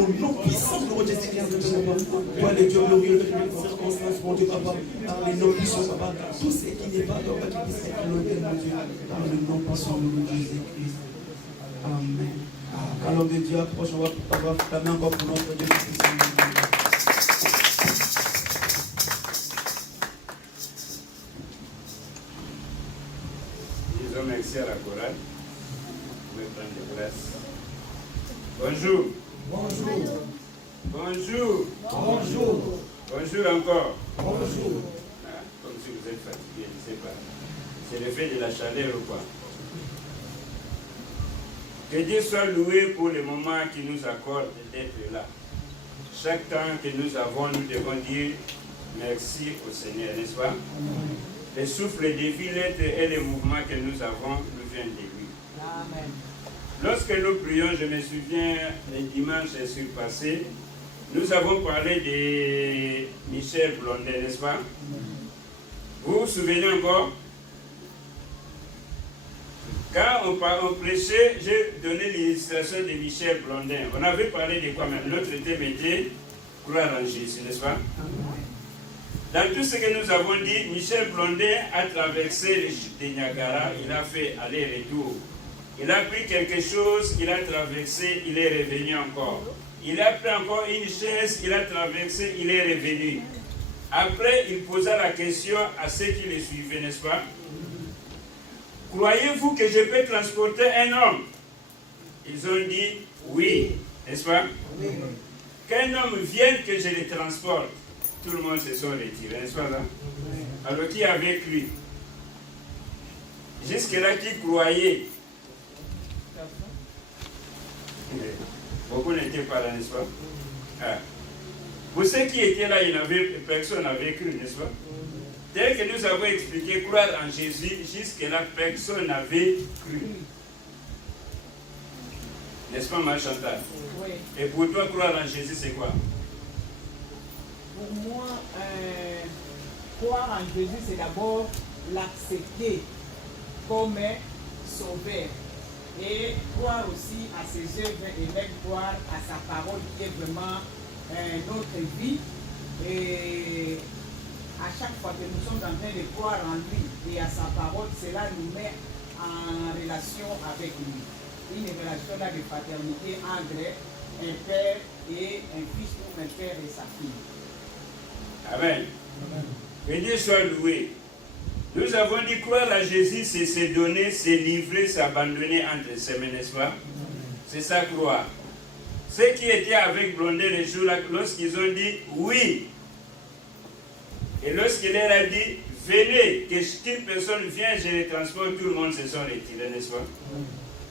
au nom puissant de Jésus-Christ, toi le Dieu glorieux, de toutes circonstances, mon Dieu, papa, par les noms puissants, papa, tout ce qui n'est pas, papa, qui puisse être enlevé, mon Dieu, par le nom puissant de Jésus-Christ. Amen. Alors de Dieu approche, on va clamer encore pour notre Dieu. Disons merci à la chorale. Vous pouvez prendre des places. Bonjour. Bonjour. Bonjour. Bonjour. Bonjour encore. Bonjour. Ah, comme si vous êtes fatigué, je ne sais pas. C'est l'effet de la chaleur ou quoi? Que Dieu soit loué pour le moment qu'il nous accorde d'être là. Chaque temps que nous avons, nous devons dire merci au Seigneur, n'est-ce pas? Le souffle de vie, l'être et les mouvements que nous avons nous viennent de lui. Amen. Lorsque nous prions, je me souviens, le dimanche surpassé, nous avons parlé de Michel Blondet, n'est-ce pas? Vous vous souvenez encore? Quand on prêchait, j'ai donné l'illustration de Michel Blondin. On avait parlé de quoi même? Notre thème était croire en Jésus, n'est-ce pas? Dans tout ce que nous avons dit, Michel Blondin a traversé les chutes de Niagara, il a fait aller-retour. Il a pris quelque chose, il a traversé, il est revenu encore. Il a pris encore une chaise, il a traversé, il est revenu. Après, il posa la question à ceux qui le suivaient, n'est-ce pas? Croyez-vous que je peux transporter un homme? Ils ont dit oui, n'est-ce pas? Oui. Qu'un homme vienne que je le transporte. Tout le monde se sont retirés, n'est-ce pas là? Oui. Alors qui avait cru? Jusque-là, qui croyait? Beaucoup n'étaient pas là, n'est-ce pas? Ah. Pour ceux qui étaient là, personne n'avait cru, n'est-ce pas? Dès que nous avons expliqué croire en Jésus, jusque-là, personne n'avait cru. N'est-ce pas, ma Chantal? Oui. Et pour toi, croire en Jésus, c'est quoi? Pour moi, croire en Jésus, c'est d'abord l'accepter comme sauveur. Et croire aussi à ses œuvres et même croire à sa parole qui est vraiment notre vie. Et à chaque fois que nous sommes en train de croire en lui et à sa parole, cela nous met en relation avec lui. Une relation là de paternité entre un père et un fils ou un père et sa fille. Amen. Amen. Que Dieu soit loué. Nous avons dit croire à Jésus, c'est se donner, se livrer, s'abandonner entre ses mains, n'est-ce pas? C'est ça croire. Ceux qui étaient avec Blondet le jour-là, lorsqu'ils ont dit oui, et lorsqu'il leur a dit venez, qu'une personne vient, je les transporte, tout le monde se sont retirés, n'est-ce pas?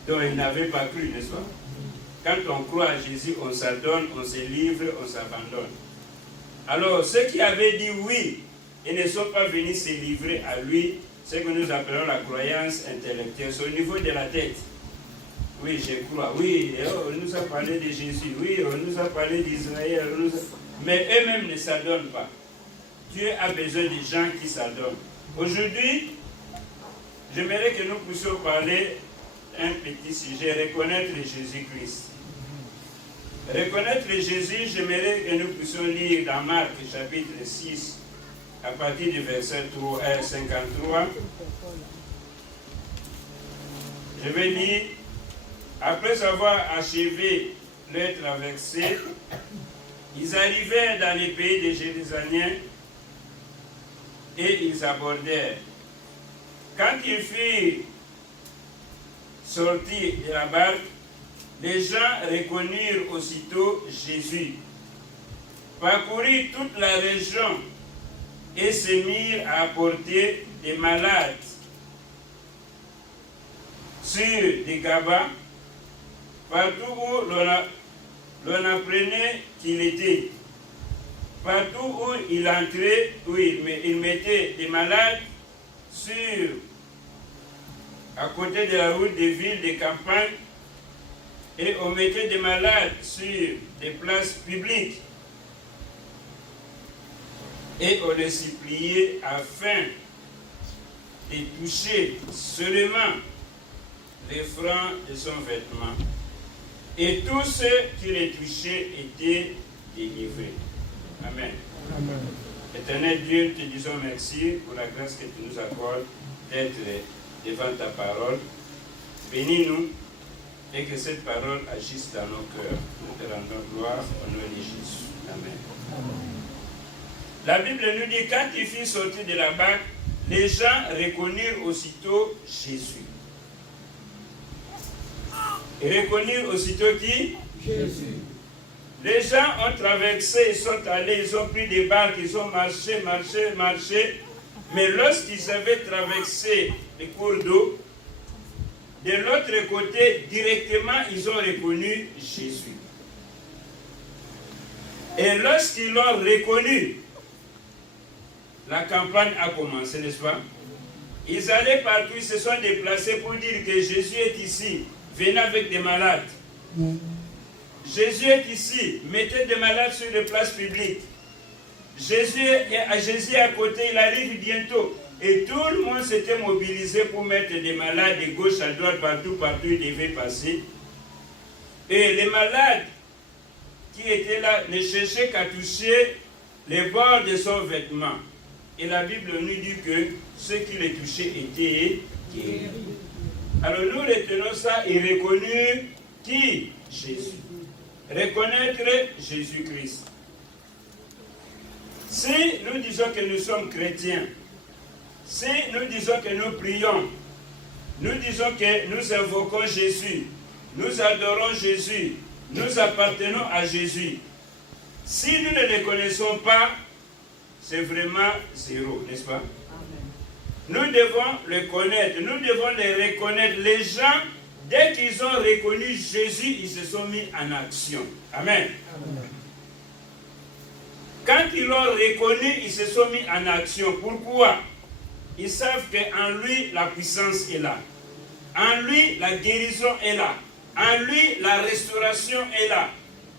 Donc ils n'avaient pas cru, n'est-ce pas? Quand on croit à Jésus, on s'adonne, on se livre, on s'abandonne. Alors ceux qui avaient dit oui et ne sont pas venus se livrer à lui, ce que nous appelons la croyance intellectuelle, c'est au niveau de la tête. Oui, je crois, oui, on nous a parlé de Jésus, oui, on nous a parlé d'Israël, mais eux-mêmes ne s'adonnent pas. Dieu a besoin de gens qui s'adonnent. Aujourd'hui, j'aimerais que nous puissions parler d'un petit sujet, reconnaître Jésus-Christ. Reconnaître Jésus, j'aimerais que nous puissions lire dans Marc chapitre 6, à partir du verset 53. Je vais lire, après avoir achevé leur traversée, ils arrivèrent dans les pays des Jérusalem et ils abordèrent. Quand ils furent sortis de la barque, les gens reconnurent aussitôt Jésus, parcoururent toute la région et se mirent à apporter des malades sur des gabas, partout où l'on apprenait qu'il était. Partout où il entrait, où il mettait des malades à côté de la route des villes, des campagnes, et on mettait des malades sur des places publiques. Et on les suppliait afin de toucher seulement les francs de son vêtement. Et tous ceux qui les touchaient étaient délivrés. Amen. Amen. Éternel Dieu, te disons merci pour la grâce que tu nous accordes d'être devant ta parole. Bénis-nous et que cette parole agisse dans nos cœurs. Nous te rendons gloire au nom de Jésus. Amen. La Bible nous dit, quand il fut sorti de la barque, les gens reconnurent aussitôt Jésus. Et reconnurent aussitôt qui? Jésus. Les gens ont traversé, ils sont allés, ils ont pris des barques, ils ont marché. Mais lorsqu'ils avaient traversé les cours d'eau, de l'autre côté, directement, ils ont reconnu Jésus. Et lorsqu'ils l'ont reconnu, la campagne a commencé, n'est-ce pas? Ils allaient partout, ils se sont déplacés pour dire que Jésus est ici. Venez avec des malades. Jésus est ici. Mettez des malades sur les places publiques. Jésus est à côté, il arrive bientôt. Et tout le monde s'était mobilisé pour mettre des malades de gauche à droite, partout ils devaient passer. Et les malades qui étaient là ne cherchaient qu'à toucher les bords de son vêtement. Et la Bible nous dit que ceux qui les touchaient étaient guéris. Alors nous retenons ça et reconnus qui? Jésus. Reconnaître Jésus-Christ. Si nous disons que nous sommes chrétiens, si nous disons que nous prions, nous disons que nous invoquons Jésus, nous adorons Jésus, nous appartenons à Jésus. Si nous ne les connaissons pas, c'est vraiment zéro, n'est-ce pas? Nous devons le connaître, nous devons les reconnaître. Les gens, dès qu'ils ont reconnu Jésus, ils se sont mis en action. Amen. Amen. Quand ils l'ont reconnu, ils se sont mis en action. Pourquoi? Ils savent qu'en lui, la puissance est là. En lui, la guérison est là. En lui, la restauration est là.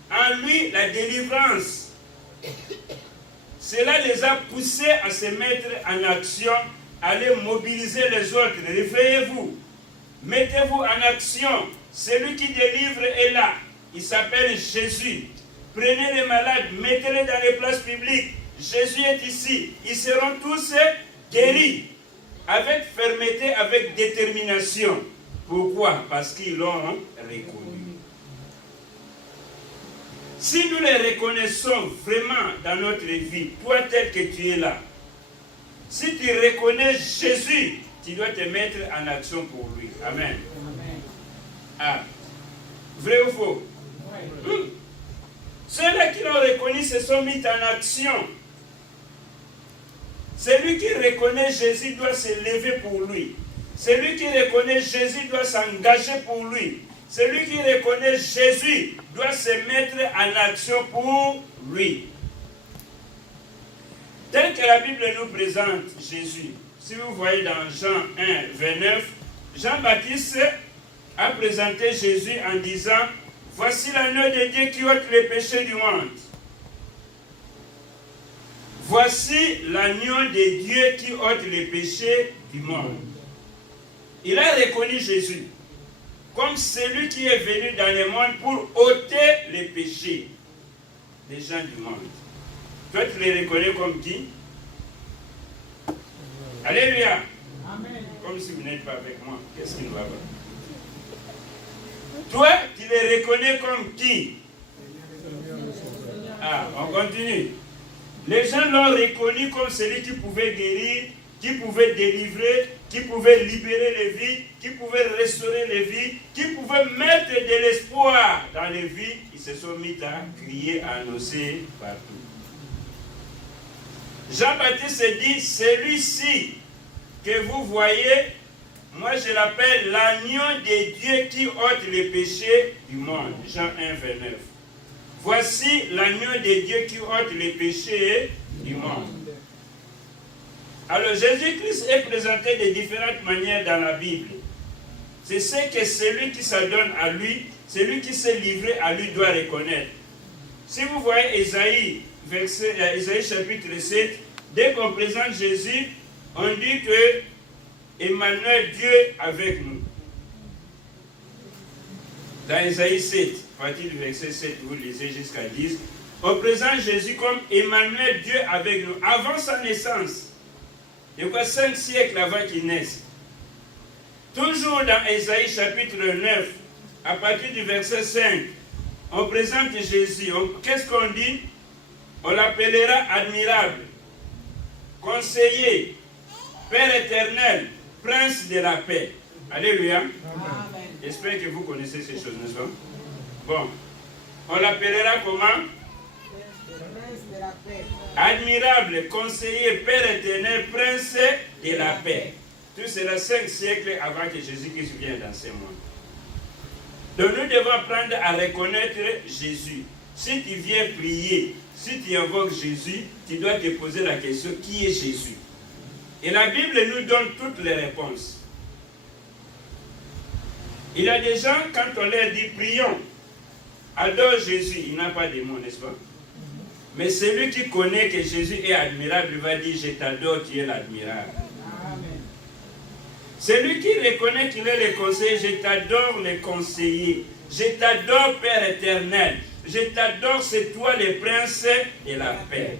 En lui, la délivrance. Cela les a poussés à se mettre en action, à aller mobiliser les autres. Réveillez-vous. Mettez-vous en action. Celui qui délivre est là. Il s'appelle Jésus. Prenez les malades, mettez-les dans les places publiques. Jésus est ici. Ils seront tous guéris. Avec fermeté, avec détermination. Pourquoi? Parce qu'ils l'ont reconnu. Si nous les reconnaissons vraiment dans notre vie, toi tel que tu es là, si tu reconnais Jésus, tu dois te mettre en action pour lui. Amen. Amen. Ah. Vrai ou faux? Oui. Ceux-là qui l'ont reconnu se sont mis en action. Celui qui reconnaît Jésus doit se lever pour lui. Celui qui reconnaît Jésus doit s'engager pour lui. Celui qui reconnaît Jésus doit se mettre en action pour lui. Tel que la Bible nous présente Jésus, si vous voyez dans Jean 1, 29, Jean-Baptiste a présenté Jésus en disant: voici l'agneau de Dieu qui ôte les péchés du monde. Voici l'agneau de Dieu qui ôte les péchés du monde. Il a reconnu Jésus comme celui qui est venu dans le monde pour ôter les péchés des gens du monde. Toi, tu les reconnais comme qui? Alléluia. Amen. Comme si vous n'êtes pas avec moi. Qu'est-ce qui ne va pas? Toi, tu les reconnais comme qui? Ah, on continue. Les gens l'ont reconnu comme celui qui pouvait guérir, qui pouvait délivrer, qui pouvait libérer les vies, qui pouvait restaurer les vies, qui pouvait mettre de l'espoir dans les vies. Ils se sont mis à crier, à annoncer partout. Jean-Baptiste dit: celui-ci que vous voyez, moi je l'appelle l'agneau de Dieu qui ôte les péchés du monde. Jean 1, 29. Voici l'agneau de Dieu qui ôte les péchés du monde. Alors Jésus-Christ est présenté de différentes manières dans la Bible. C'est ce que celui qui s'adonne à lui, celui qui s'est livré à lui doit reconnaître. Si vous voyez Ésaïe, Ésaïe chapitre 7, dès qu'on présente Jésus, on dit que Emmanuel, Dieu avec nous. Dans Ésaïe 7, à partir du verset 7, vous lisez jusqu'à 10, on présente Jésus comme Emmanuel, Dieu avec nous, avant sa naissance. De quoi 5 siècles avant qu'il naisse. Toujours dans Ésaïe chapitre 9, à partir du verset 5, on présente Jésus. Qu'est-ce qu'on dit? On l'appellera admirable, conseiller, Père éternel, prince de la paix. Alléluia. Amen. J'espère que vous connaissez ces choses, n'est-ce pas? Bon. On l'appellera comment? Prince de la paix. Admirable, conseiller, Père éternel, prince de la paix. Tout cela 5 siècles avant que Jésus-Christ vienne dans ce monde. Donc nous devons apprendre à reconnaître Jésus. Si tu viens prier, si tu invoques Jésus, tu dois te poser la question, qui est Jésus? Et la Bible nous donne toutes les réponses. Il y a des gens, quand on leur dit prions, adore Jésus, il n'a pas de mots, n'est-ce pas? Mais celui qui connaît que Jésus est admirable, il va dire, je t'adore, tu es l'admirable. Amen. Celui qui reconnaît qu'il est le conseiller, je t'adore le conseiller. Je t'adore Père éternel. Je t'adore, c'est toi le prince de la paix.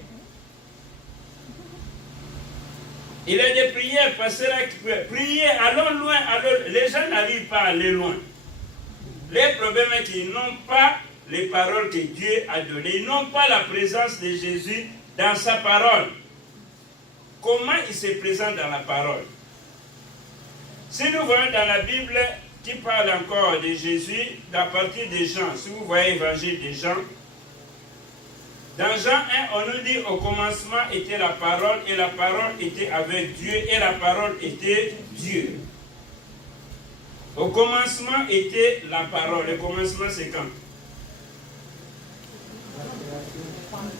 Il y a des prières, pasteur, priez, allons loin, les gens n'arrivent pas à aller loin. Le problème est qu'ils n'ont pas les paroles que Dieu a données. Ils n'ont pas la présence de Jésus dans sa parole. Comment il se présente dans la parole? Si nous voyons dans la Bible qui parle encore de Jésus, à partir de Jean, si vous voyez l'évangile de Jean, dans Jean 1, on nous dit au commencement était la parole, et la parole était avec Dieu, et la parole était Dieu. Au commencement était la parole. Le commencement, c'est quand?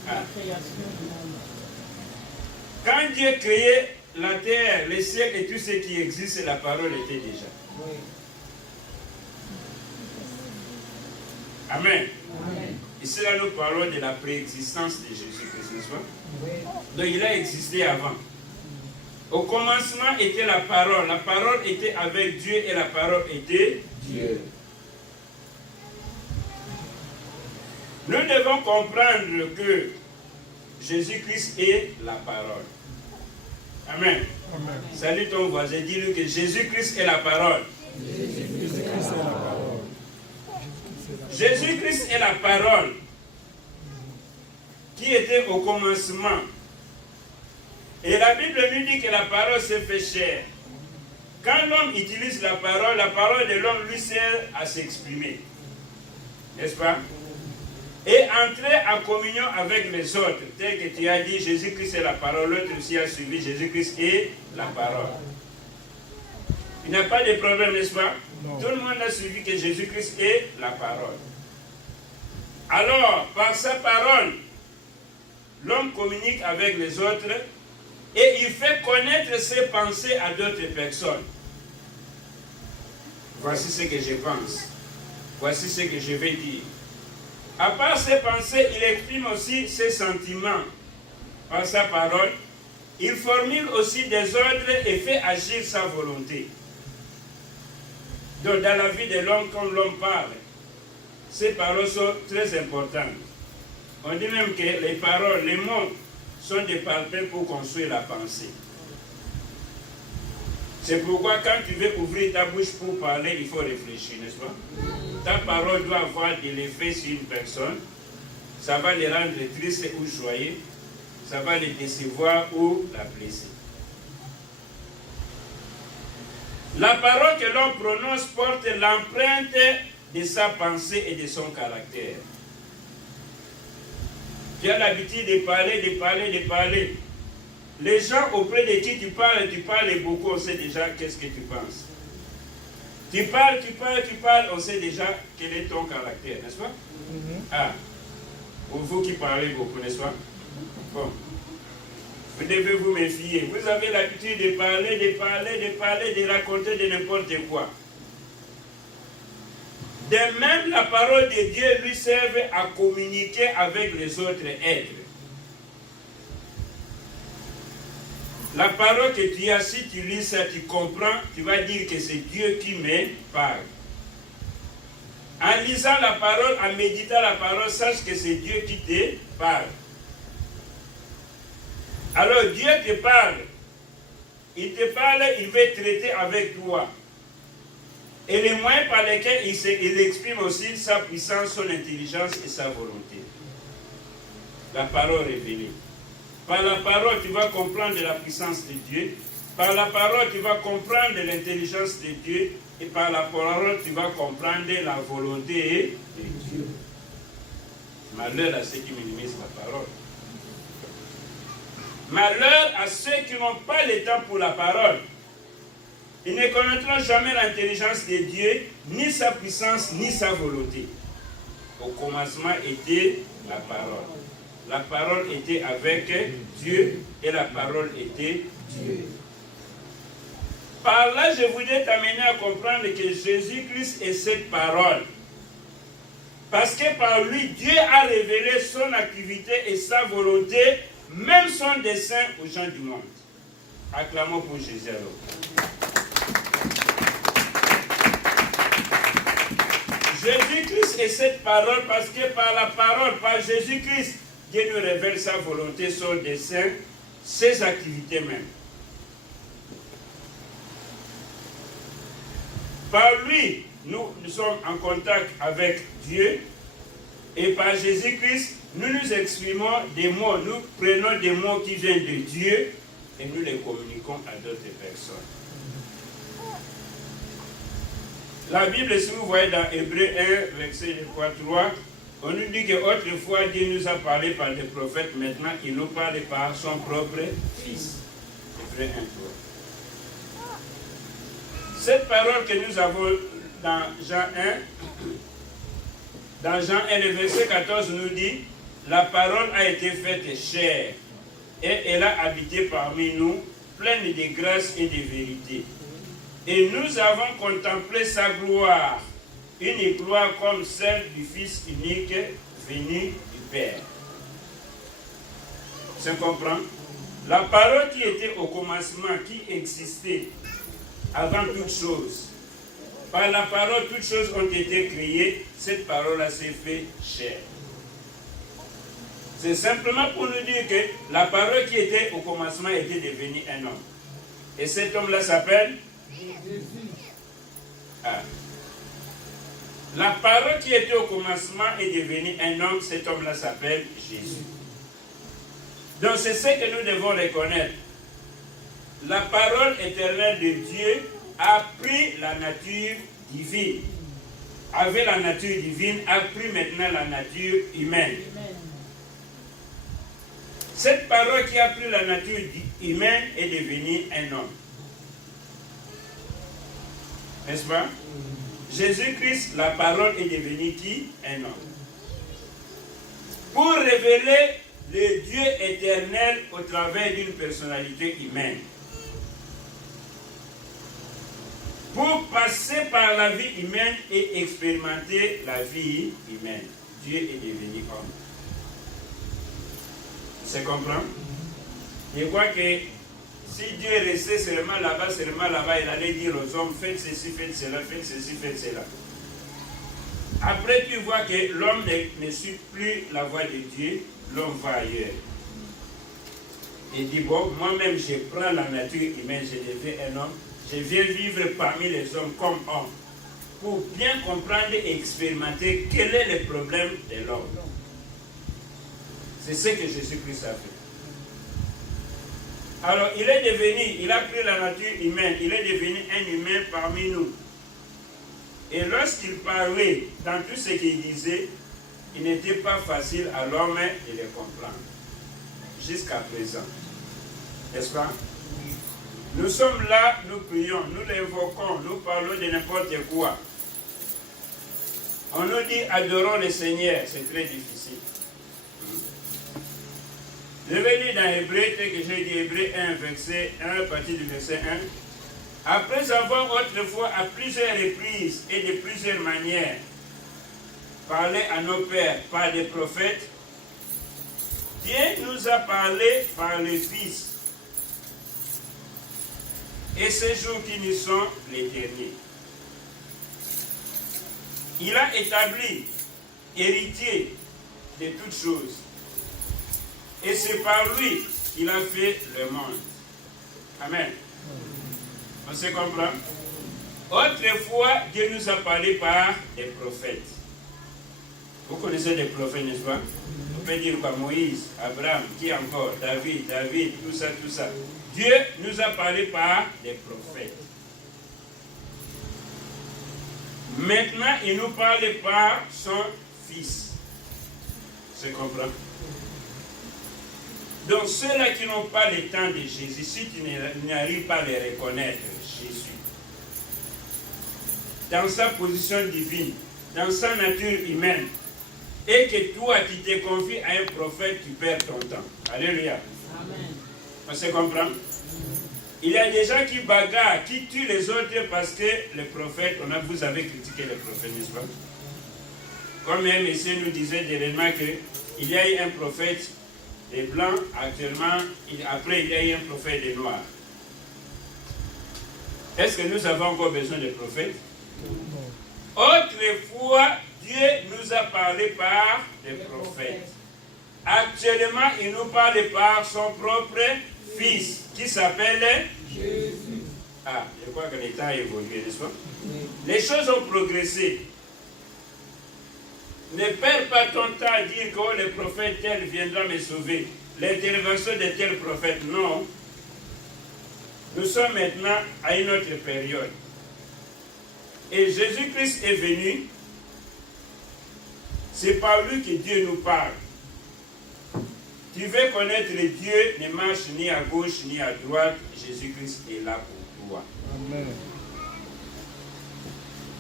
La création du monde. Quand Dieu créait la terre, les cieux et tout ce qui existe, la parole était déjà. Oui. Amen. Amen. Ici, là, nous parlons de la préexistence de Jésus-Christ, n'est-ce pas? Oui. Donc, il a existé avant. Au commencement était la parole était avec Dieu et la parole était Dieu. Nous devons comprendre que Jésus-Christ est la parole. Amen. Amen. Salut ton voisin, dis-lui que Jésus-Christ est la parole. Jésus-Christ est la parole. Jésus-Christ est la parole qui était au commencement. Et la Bible nous dit que la parole se fait chair. Quand l'homme utilise la parole de l'homme lui sert à s'exprimer. N'est-ce pas? Et entrer en communion avec les autres. Tel que tu as dit, Jésus-Christ est la parole, l'autre aussi a suivi, Jésus-Christ est la parole. Il n'y a pas de problème, n'est-ce pas? Non. Tout le monde a suivi que Jésus-Christ est la parole. Alors, par sa parole, l'homme communique avec les autres et il fait connaître ses pensées à d'autres personnes. Voici ce que je pense. Voici ce que je vais dire. À part ses pensées, il exprime aussi ses sentiments. Par sa parole, il formule aussi des ordres et fait agir sa volonté. Donc dans la vie de l'homme, quand l'homme parle, ces paroles sont très importantes. On dit même que les paroles, les mots, sont des palpés pour construire la pensée. C'est pourquoi quand tu veux ouvrir ta bouche pour parler, il faut réfléchir, n'est-ce pas? Ta parole doit avoir de l'effet sur une personne. Ça va les rendre tristes ou joyeux. Ça va les décevoir ou la blesser. La parole que l'on prononce porte l'empreinte de sa pensée et de son caractère. Tu as l'habitude de parler. Les gens auprès de qui tu parles beaucoup, on sait déjà qu'est-ce que tu penses. Tu parles, on sait déjà quel est ton caractère, n'est-ce pas? Ah, pour vous qui parlez beaucoup, n'est-ce pas? Bon. Vous devez vous méfier. Vous avez l'habitude de parler, de raconter de n'importe quoi. De même, la parole de Dieu lui sert à communiquer avec les autres êtres. La parole que tu as, si tu lis ça, tu comprends, tu vas dire que c'est Dieu qui me parle. En lisant la parole, en méditant la parole, sache que c'est Dieu qui te parle. Alors Dieu te parle. Il te parle, il veut traiter avec toi. Et les moyens par lesquels il exprime aussi sa puissance, son intelligence et sa volonté. La parole révélée. Par la parole, tu vas comprendre la puissance de Dieu. Par la parole, tu vas comprendre l'intelligence de Dieu. Et par la parole, tu vas comprendre la volonté de Dieu. Malheur à ceux qui minimisent la parole. Malheur à ceux qui n'ont pas le temps pour la parole. Ils ne connaîtront jamais l'intelligence de Dieu, ni sa puissance, ni sa volonté. Au commencement était la parole. La parole était avec Dieu et la parole était Dieu. Par là, je voudrais t'amener à comprendre que Jésus-Christ est cette parole. Parce que par lui, Dieu a révélé son activité et sa volonté, même son dessein aux gens du monde. Acclamons pour Jésus alors. Jésus-Christ est cette parole parce que par la parole, par Jésus-Christ, Dieu nous révèle sa volonté, son dessein, ses activités même. Par lui, nous sommes en contact avec Dieu et par Jésus-Christ, nous nous exprimons des mots, nous prenons des mots qui viennent de Dieu et nous les communiquons à d'autres personnes. La Bible, si vous voyez dans Hébreux 1, verset 3, on nous dit qu'autrefois Dieu nous a parlé par des prophètes, maintenant il nous parle par son propre Fils. Hébreux 1, 3. Cette parole que nous avons dans Jean 1, le verset 14 nous dit, la parole a été faite chair et elle a habité parmi nous, pleine de grâce et de vérité. Et nous avons contemplé sa gloire, une gloire comme celle du Fils unique venu du Père. Tu comprends? La parole qui était au commencement, qui existait avant toute chose. Par la parole, toutes choses ont été créées. Cette parole-là s'est fait chair. C'est simplement pour nous dire que la parole qui était au commencement était devenue un homme. Et cet homme-là s'appelle Jésus. Ah. La parole qui était au commencement est devenue un homme. Cet homme-là s'appelle Jésus. Donc c'est ce que nous devons reconnaître. La parole éternelle de Dieu a pris la nature divine. Avec la nature divine, a pris maintenant la nature humaine. Cette parole qui a pris la nature humaine est devenue un homme. N'est-ce pas? Jésus-Christ, la parole est devenue qui? Un homme. Pour révéler le Dieu éternel au travers d'une personnalité humaine. Pour passer par la vie humaine et expérimenter la vie humaine. Dieu est devenu homme. Tu comprends? Je crois que si Dieu restait seulement là-bas, il allait dire aux hommes, faites ceci, faites cela, faites ceci, faites cela. Après, tu vois que l'homme ne suit plus la voie de Dieu, l'homme va ailleurs. Il dit, bon, moi-même, je prends la nature humaine, je deviens un homme, je viens vivre parmi les hommes comme homme, pour bien comprendre et expérimenter quel est le problème de l'homme. C'est ce que Jésus-Christ a fait. Alors, il a pris la nature humaine, il est devenu un humain parmi nous. Et lorsqu'il parlait dans tout ce qu'il disait, il n'était pas facile à l'homme de le comprendre. Jusqu'à présent. N'est-ce pas? Nous sommes là, nous prions, nous l'évoquons, nous parlons de n'importe quoi. On nous dit adorons le Seigneur, c'est très difficile. Je vais lire dans Hébreux, tel que j'ai dit, Hébreux 1, verset 1, à partir du verset 1. Après avoir autrefois à plusieurs reprises et de plusieurs manières parlé à nos pères par des prophètes, Dieu nous a parlé par le Fils. Et ces jours qui nous sont les derniers. Il a établi héritier de toutes choses. Et c'est par lui qu'il a fait le monde. Amen. On se comprend? Autrefois, Dieu nous a parlé par des prophètes. Vous connaissez des prophètes, n'est-ce pas? On peut dire quoi? Moïse, Abraham, qui encore? David, tout ça, tout ça. Dieu nous a parlé par des prophètes. Maintenant, il nous parle par son Fils. C'est comprend? Donc, ceux-là qui n'ont pas le temps de Jésus, si tu n'arrives pas à les reconnaître, Jésus, dans sa position divine, dans sa nature humaine, et que toi, tu te confies à un prophète, tu perds ton temps. Alléluia. Amen. On se comprend? Il y a des gens qui bagarrent, qui tuent les autres parce que les prophètes, vous avez critiqué les prophètes, n'est-ce pas? Comme un monsieur nous disait dernièrement qu'il y a eu un prophète des blancs actuellement, après il y a eu un prophète des noirs. Est-ce que nous avons encore besoin de prophètes? Autrefois, Dieu nous a parlé par des prophètes. Actuellement, il nous parle par son propre Fils, qui s'appelle Jésus. Ah, je crois que l'État a évolué, n'est-ce pas? Les choses ont progressé. Ne perds pas ton temps à dire que oh, le prophète tel viendra me sauver. L'intervention de tel prophète, non. Nous sommes maintenant à une autre période. Et Jésus-Christ est venu. C'est par lui que Dieu nous parle. Tu veux connaître Dieu, ne marche ni à gauche ni à droite. Jésus-Christ est là pour toi. Amen.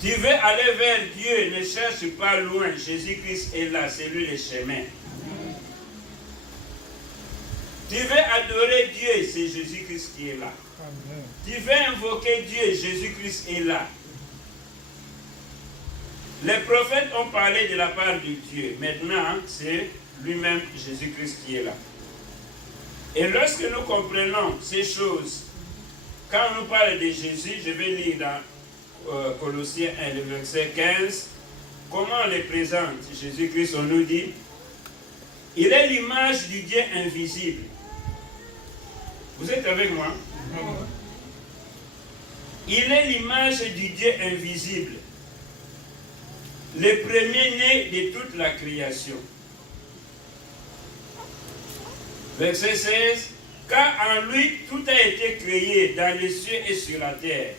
Tu veux aller vers Dieu, ne cherche pas loin. Jésus-Christ est là, c'est lui le chemin. Tu veux adorer Dieu, c'est Jésus-Christ qui est là. Amen. Tu veux invoquer Dieu, Jésus-Christ est là. Les prophètes ont parlé de la part de Dieu. Maintenant, c'est lui-même, Jésus-Christ, qui est là. Et lorsque nous comprenons ces choses, quand on nous parle de Jésus, je vais lire dans Colossiens 1, le verset 15, comment on les présente, Jésus-Christ, on nous dit, il est l'image du Dieu invisible. Vous êtes avec moi? Il est l'image du Dieu invisible, le premier-né de toute la création. Verset 16, car en lui tout a été créé dans les cieux et sur la terre,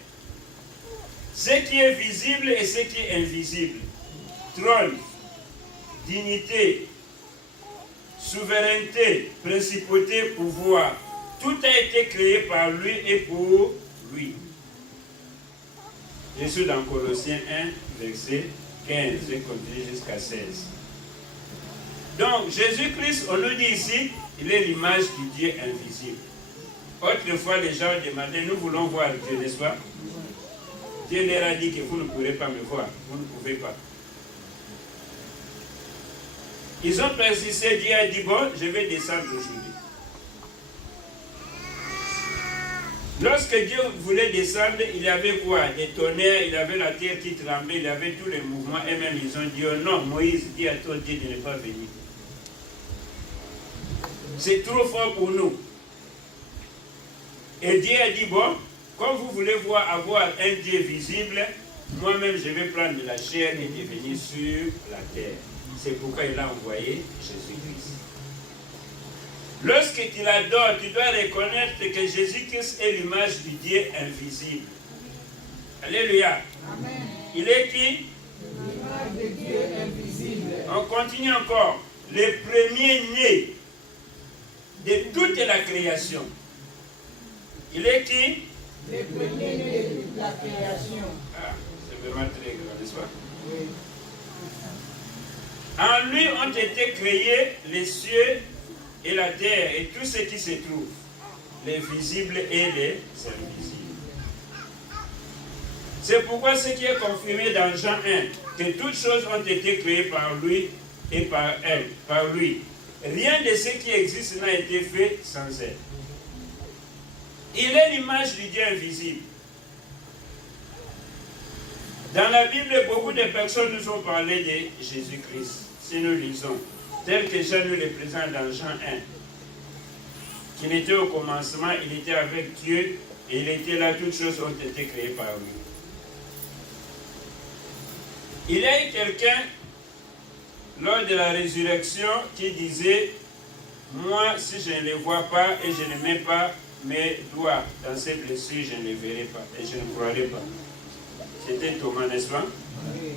ce qui est visible et ce qui est invisible, trône, dignité, souveraineté, principauté, pouvoir, tout a été créé par lui et pour lui. Je suis dans Colossiens 1, verset 15, je continue jusqu'à 16. Donc, Jésus-Christ, on nous dit ici, il est l'image du Dieu invisible. Autrefois, les gens demandaient, nous voulons voir Dieu, n'est-ce pas? Dieu leur a dit que vous ne pourrez pas me voir, vous ne pouvez pas. Ils ont persisté, Dieu a dit, bon, je vais descendre aujourd'hui. Lorsque Dieu voulait descendre, il y avait quoi? Des tonnerres, il y avait la terre qui tremblait, il y avait tous les mouvements, et même ils ont dit, oh non, Moïse dit à toi, Dieu de ne pas venir. C'est trop fort pour nous. Et Dieu a dit, bon, comme vous voulez avoir un Dieu visible, moi-même je vais prendre de la chair et devenir sur la terre. C'est pourquoi il a envoyé Jésus-Christ. Lorsque tu l'adores, tu dois reconnaître que Jésus-Christ est l'image du Dieu invisible. Alléluia. Amen. Il est qui? L'image de Dieu invisible. On continue encore. Le premier-né de toute la création. Il est qui? Le premier-né de toute la création. Ah, c'est vraiment très grand, n'est-ce pas? Oui. En lui ont été créés les cieux et la terre et tout ce qui se trouve, les visibles et les invisibles. C'est pourquoi ce qui est confirmé dans Jean 1, que toutes choses ont été créées par lui et par elle, par lui. Rien de ce qui existe n'a été fait sans elle. Il est l'image du Dieu invisible. Dans la Bible, beaucoup de personnes nous ont parlé de Jésus-Christ. Si nous lisons, tel que Jean nous le présente dans Jean 1, qu'il était au commencement, il était avec Dieu, et il était là, toutes choses ont été créées par lui. Il y a eu quelqu'un, lors de la résurrection, qui disait, moi, si je ne les vois pas et je ne mets pas mes doigts dans ces blessures, je ne les verrai pas et je ne croirai pas. C'était Thomas, n'est-ce pas? Oui.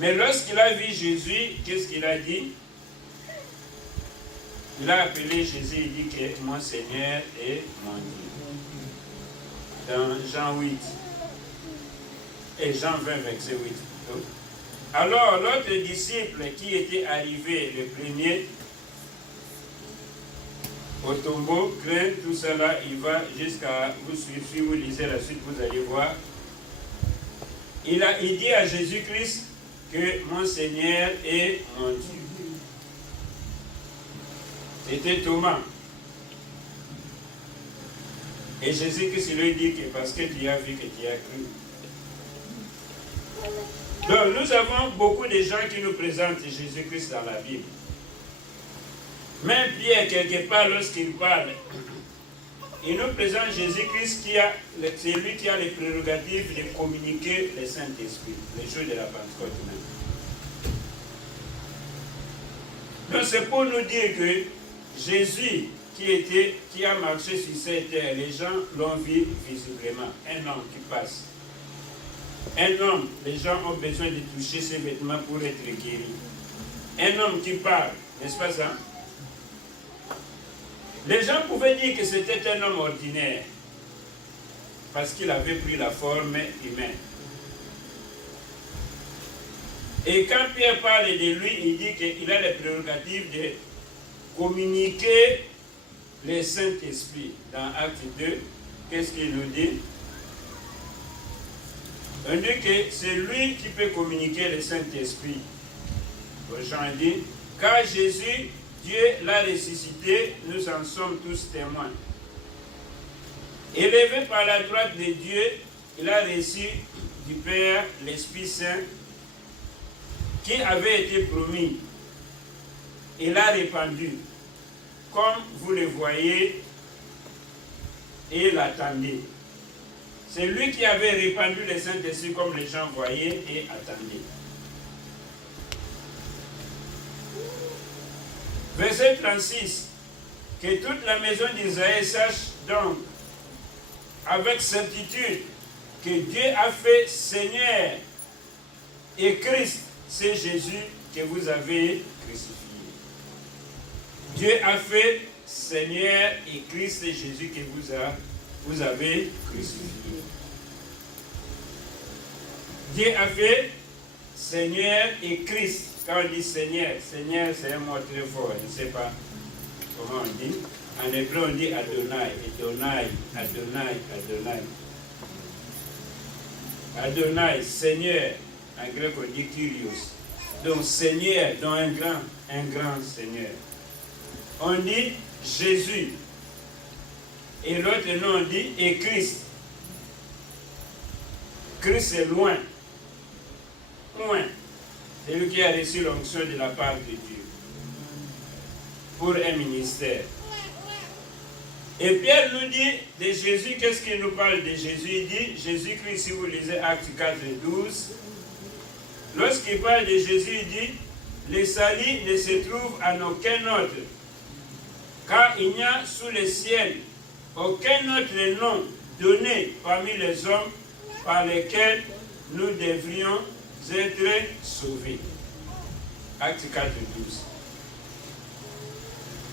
Mais lorsqu'il a vu Jésus, qu'est-ce qu'il a dit? Il a appelé Jésus, il dit que mon Seigneur est mon Dieu. Dans Jean 8. Et Jean 20, verset 8. Alors, l'autre disciple qui était arrivé le premier au tombeau, craint tout cela, il va jusqu'à vous suivre. Si vous lisez la suite, vous allez voir. Il dit à Jésus-Christ que mon Seigneur est mon Dieu. C'était Thomas. Et Jésus-Christ lui dit que parce que tu as vu que tu as cru. Donc nous avons beaucoup de gens qui nous présentent Jésus-Christ dans la Bible. Même Pierre, quelque part, lorsqu'il parle, il nous présente Jésus-Christ c'est lui qui a les prérogatives de communiquer le Saint-Esprit, les jours de la Pentecôte même. Donc c'est pour nous dire que Jésus qui a marché sur cette terre, les gens l'ont vu visiblement, un homme qui passe. Un homme, les gens ont besoin de toucher ses vêtements pour être guéris. Un homme qui parle, n'est-ce pas ça? Les gens pouvaient dire que c'était un homme ordinaire parce qu'il avait pris la forme humaine. Et quand Pierre parle de lui, il dit qu'il a les prérogatives de communiquer le Saint-Esprit. Dans Acte 2, qu'est-ce qu'il nous dit? On dit que c'est lui qui peut communiquer le Saint-Esprit. Jean dit, car Jésus, Dieu l'a ressuscité, nous en sommes tous témoins. Élevé par la droite de Dieu, il a reçu du Père l'Esprit Saint qui avait été promis. Il l'a répandu, comme vous le voyez et l'attendez. C'est lui qui avait répandu le Saint-Esprit comme les gens voyaient et attendaient. Verset 36. Que toute la maison d'Israël sache donc avec certitude que Dieu a fait Seigneur et Christ, c'est Jésus que vous avez crucifié. Dieu a fait Seigneur et Christ, c'est Jésus que vous avez crucifié. Dieu a fait Seigneur et Christ. Quand on dit Seigneur, Seigneur c'est un mot très fort, je ne sais pas comment on dit. En hébreu on dit Adonai, Adonai, Adonai, Adonai. Adonai, Seigneur, en grec on dit Kyrios. Donc Seigneur, donc un grand Seigneur. On dit Jésus. Et l'autre nom on dit et Christ. Christ c'est loin. Loin. C'est lui qui a reçu l'onction de la part de Dieu pour un ministère. Et Pierre nous dit de Jésus, qu'est-ce qu'il nous parle de Jésus? Il dit, Jésus-Christ, si vous lisez Actes 4 et 12, lorsqu'il parle de Jésus, il dit, le salut ne se trouve en aucun autre, car il n'y a sous le ciel aucun autre nom donné parmi les hommes par lesquels nous devrions être sauvés. Acte 4, 12.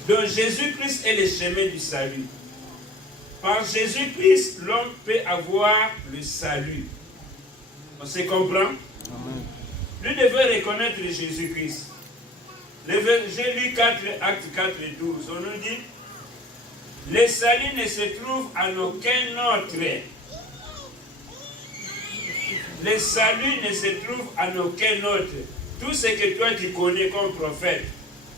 Donc Jésus-Christ est le chemin du salut. Par Jésus-Christ, l'homme peut avoir le salut. On se comprend? Nous devons reconnaître Jésus-Christ. J'ai lu 4, Acte 4 et 12. On nous dit, le salut ne se trouve en aucun autre. Le salut ne se trouve en aucun autre. Tout ce que toi tu connais comme prophète,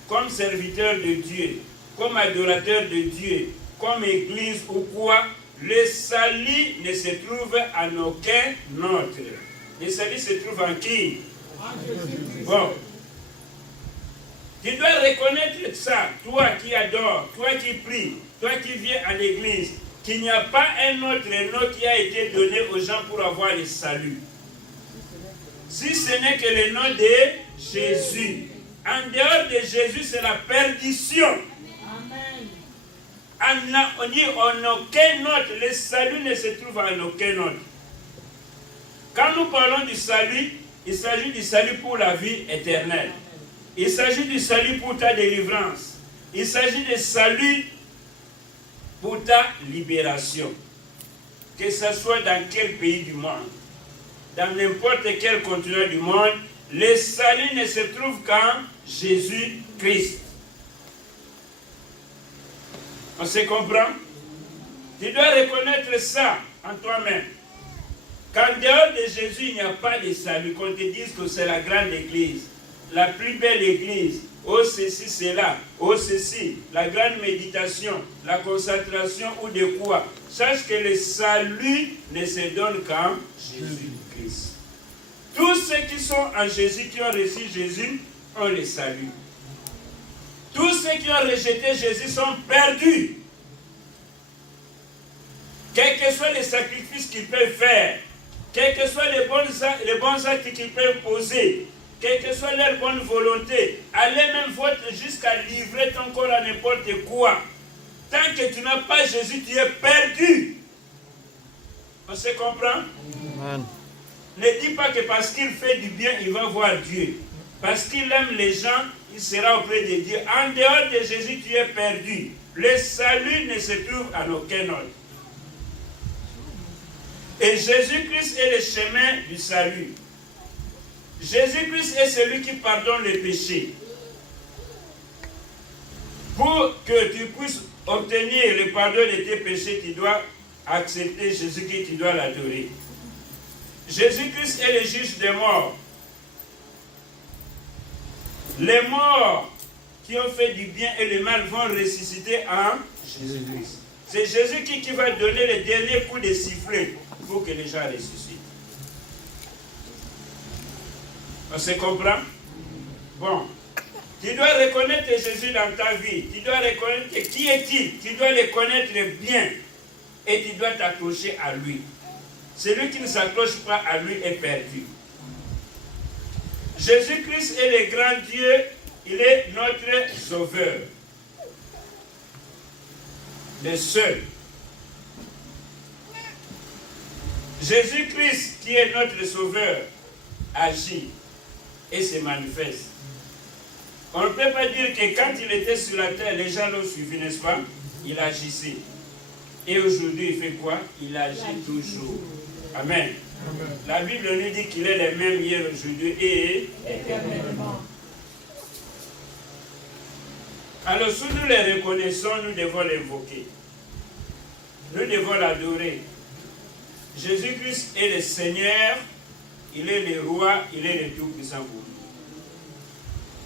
comme serviteur de Dieu, comme adorateur de Dieu, comme église ou quoi, le salut ne se trouve en aucun autre. Le salut se trouve en qui? En Jésus-Christ. Bon. Tu dois reconnaître ça, toi qui adores, toi qui pries, toi qui viens à l'église, qu'il n'y a pas un autre nom qui a été donné aux gens pour avoir le salut. Si ce n'est que le nom de Jésus. En dehors de Jésus, c'est la perdition. Amen. On dit en aucun autre, le salut ne se trouve en aucun autre. Quand nous parlons du salut, il s'agit du salut pour la vie éternelle. Il s'agit du salut pour ta délivrance. Il s'agit du salut pour ta libération. Que ce soit dans quel pays du monde, dans n'importe quel continent du monde, le salut ne se trouve qu'en Jésus-Christ. On se comprend? Tu dois reconnaître ça en toi-même. Qu'en dehors de Jésus, il n'y a pas de salut. Qu'on te dise que c'est la grande église, la plus belle église, oh ceci, cela, oh ceci, la grande méditation, la concentration ou de quoi. Sache que le salut ne se donne qu'en Jésus-Christ. Tous ceux qui sont en Jésus, qui ont reçu Jésus, ont le salut. Tous ceux qui ont rejeté Jésus sont perdus. Quels que soient les sacrifices qu'ils peuvent faire, quels que soient les bons actes qu'ils peuvent poser, quelle que soit leur bonne volonté, aller même voter jusqu'à livrer ton corps à n'importe quoi. Tant que tu n'as pas Jésus, tu es perdu. On se comprend? Amen. Ne dis pas que parce qu'il fait du bien, il va voir Dieu. Parce qu'il aime les gens, il sera auprès de Dieu. En dehors de Jésus, tu es perdu. Le salut ne se trouve en aucun autre. Et Jésus-Christ est le chemin du salut. Jésus-Christ est celui qui pardonne les péchés. Pour que tu puisses obtenir le pardon de tes péchés, tu dois accepter Jésus-Christ, tu dois l'adorer. Jésus-Christ est le juge des morts. Les morts qui ont fait du bien et le mal vont ressusciter en Jésus-Christ. C'est Jésus qui va donner le dernier coup de sifflet pour que les gens ressuscitent. On se comprend? Bon. Tu dois reconnaître Jésus dans ta vie. Tu dois reconnaître qui est-il. Tu dois le connaître bien. Et tu dois t'accrocher à lui. Celui qui ne s'accroche pas à lui est perdu. Jésus-Christ est le grand Dieu. Il est notre sauveur. Le seul. Jésus-Christ, qui est notre sauveur, agit et se manifeste. On ne peut pas dire que quand il était sur la terre, les gens l'ont suivi, n'est-ce pas? Il agissait. Et aujourd'hui, il fait quoi? Il agit toujours. Amen. Amen. La Bible nous dit qu'il est le même hier, aujourd'hui et éternellement. Alors, si nous le reconnaissons, nous devons l'invoquer. Nous devons l'adorer. Jésus-Christ est le Seigneur, il est le roi, il est le Tout-Puissant pour nous.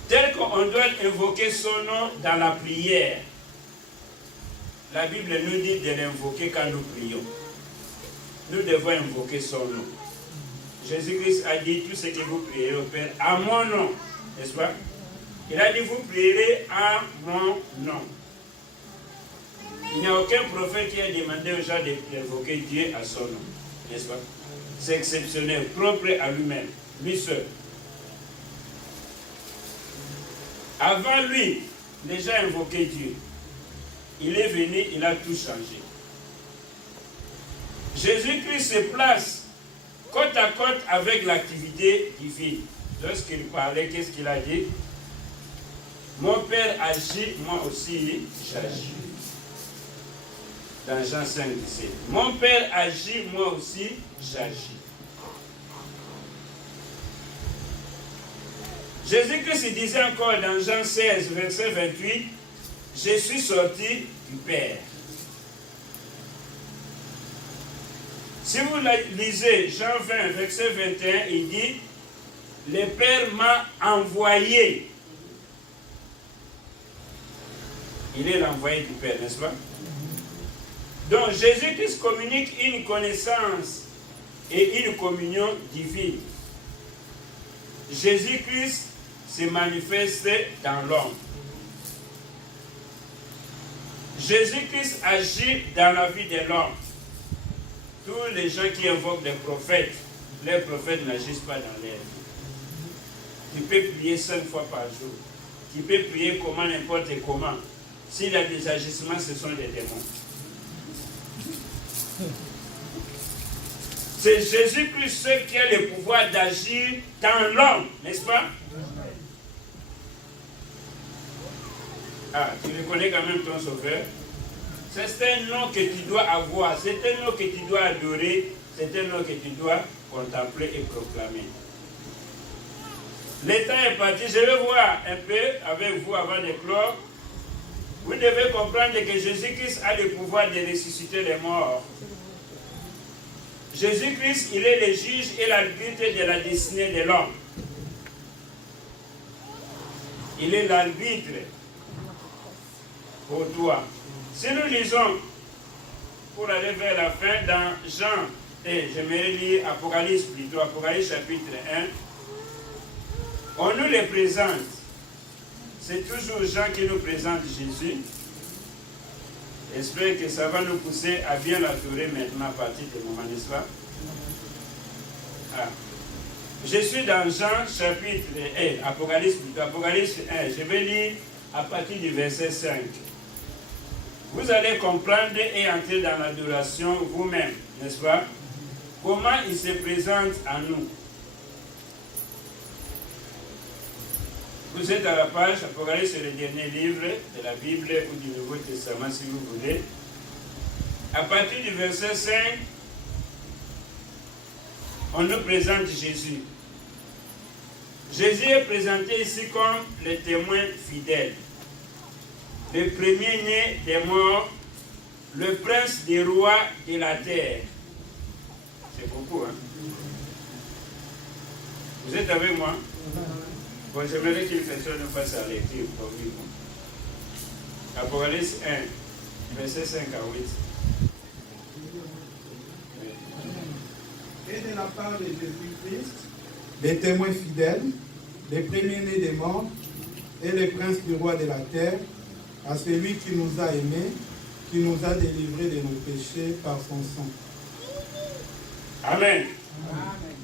Tel qu'on doit invoquer son nom dans la prière. La Bible nous dit de l'invoquer quand nous prions. Nous devons invoquer son nom. Jésus-Christ a dit tout ce que vous prierez au Père à mon nom, n'est-ce pas? Il a dit vous prierez à mon nom. Il n'y a aucun prophète qui a demandé aux gens d'invoquer Dieu à son nom, n'est-ce pas? C'est exceptionnel, propre à lui-même, lui seul. Avant lui, les gens invoquaient Dieu. Il est venu, il a tout changé. Jésus-Christ se place côte à côte avec l'activité divine. Lorsqu'il parlait, qu'est-ce qu'il a dit? Mon Père agit, moi aussi j'agis. Dans Jean 5, 17. Mon Père agit, moi aussi j'agis. Jésus-Christ disait encore dans Jean 16, verset 28, je suis sorti du Père. Si vous lisez Jean 20, verset 21, il dit, le Père m'a envoyé. Il est l'envoyé du Père, n'est-ce pas? Donc Jésus-Christ communique une connaissance et une communion divine. Jésus-Christ se manifeste dans l'homme. Jésus-Christ agit dans la vie de l'homme. Tous les gens qui invoquent les prophètes n'agissent pas dans leur vie. Tu peux prier 5 fois par jour. Tu peux prier comment, n'importe comment. S'il y a des agissements, ce sont des démons. C'est Jésus-Christ seul qui a le pouvoir d'agir dans l'homme, n'est-ce pas? Ah, tu reconnais quand même ton sauveur? C'est un nom que tu dois avoir, c'est un nom que tu dois adorer, c'est un nom que tu dois contempler et proclamer. Le temps est parti, je vais voir un peu avec vous avant de clore. Vous devez comprendre que Jésus-Christ a le pouvoir de ressusciter les morts. Jésus-Christ, il est le juge et l'arbitre de la destinée de l'homme. Il est l'arbitre pour toi. Si nous lisons, pour aller vers la fin, dans Jean, et j'aimerais lire Apocalypse plutôt, Apocalypse chapitre 1, on nous les présente. C'est toujours Jean qui nous présente Jésus. J'espère que ça va nous pousser à bien l'adorer maintenant à partir de moment, n'est-ce pas? Ah. Je suis dans Jean chapitre 1, Apocalypse 1. Je vais lire à partir du verset 5. Vous allez comprendre et entrer dans l'adoration vous-même, n'est-ce pas? Comment il se présente à nous. Vous êtes à la page, Apocalypse, c'est le dernier livre de la Bible ou du Nouveau Testament si vous voulez. À partir du verset 5, on nous présente Jésus. Jésus est présenté ici comme le témoin fidèle, le premier-né des morts, le prince des rois de la terre. C'est beaucoup, hein? Vous êtes avec moi? Bon, j'aimerais qu'une personne nous fasse la lecture pour nous. Apocalypse 1, verset 5 à 8. Et de la part de Jésus-Christ, les témoins fidèles, les premiers-nés des morts et les princes du roi de la terre, à celui qui nous a aimés, qui nous a délivrés de nos péchés par son sang. Amen. Amen.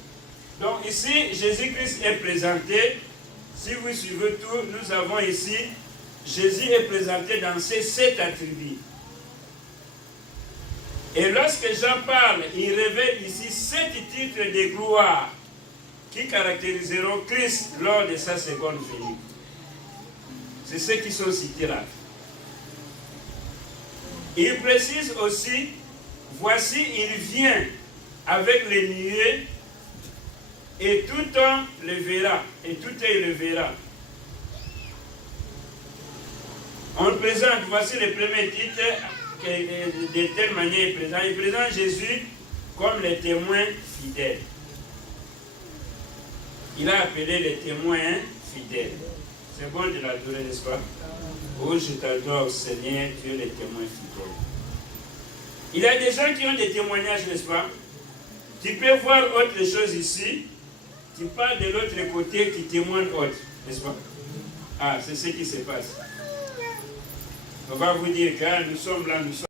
Donc ici, Jésus-Christ est présenté. Si vous suivez tout, nous avons ici, Jésus est présenté dans ces 7 attributs. Et lorsque Jean parle, il révèle ici 7 titres de gloire qui caractériseront Christ lors de sa seconde venue. C'est ceux qui sont cités là. Il précise aussi, voici, il vient avec les nuées, et tout homme le verra, et tout œil le verra. On le présente, voici le premier titre, de telle manière il présente Jésus comme le témoin fidèle. Il a appelé les témoins fidèles. C'est bon de l'adorer, n'est-ce pas? Oh, je t'adore, Seigneur, tu es le témoin fidèle. Il y a des gens qui ont des témoignages, n'est-ce pas? Tu peux voir autre chose ici. Tu parles de l'autre côté, tu témoignes autre, n'est-ce pas? Ah, c'est ce qui se passe. On va vous dire que nous sommes là, nous sommes